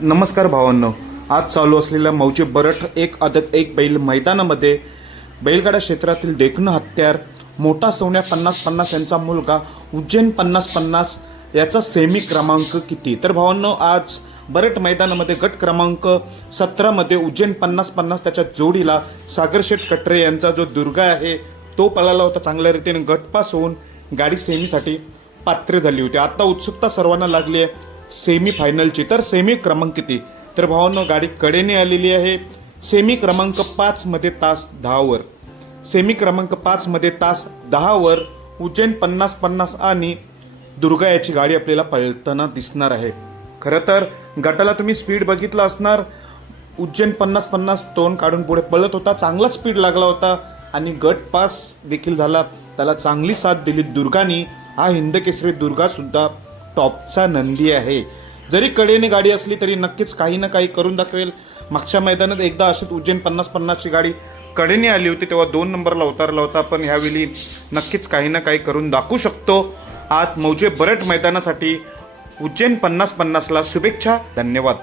नमस्कार भावांनो, आज चालू असलेल्या मौजे बरठ 1+1 बैल मैदानामध्ये बैलगाडा क्षेत्रातील देखणं हत्यार मोठा सोन्या 50-50 यांचा मुलगा उज्जैन 50-50 याचा सेमी क्रमांक किती? तर भावांनो, आज बरठ मैदानामध्ये गट क्रमांक 17 मध्ये उज्जैन 50-50 त्याच्या जोडीला सागरशेठ कटरे यांचा जो दुर्गा आहे तो पळाला होता. चांगल्या रीतीने गटपास होऊन गाडी सेमीसाठी पात्र झाली होती. आता उत्सुकता सर्वांना लागली आहे सेमी फायनलची. तर सेमी क्रमांक किती? तर भावांनो, गाडी कडेने आलेली आहे. सेमी क्रमांक 5 मध्ये तास 10 वर, सेमी क्रमांक 5 मध्ये तास 10 वर उज्जैन 50-50 आणि दुर्गा याची गाडी आपल्याला पळताना दिसणार आहे. खरं तर गटाला तुम्ही स्पीड बघितला असणार. उज्जैन 50-50 तोंड काढून पुढे पळत होता, चांगला स्पीड लागला होता आणि गट पास देखील झाला. त्याला चांगली साथ दिली दुर्गानी. हा हिंदकेसरी दुर्गा सुद्धा टॉपचा नंदी आहे. जरी कडेने गाडी असली तरी नक्कीच काही ना काही करून दाखवेल. मागच्या मैदानात एकदा अशीच उज्जैन 50-50 ची गाडी कडेने आली होती, तेव्हा 2 नंबरला उतरला होता. पण ह्यावेळी नक्कीच काही ना काही करून दाखवू शकतो. आज मौजे बरठ मैदानासाठी उज्जैन 50-50 ला शुभेच्छा. धन्यवाद.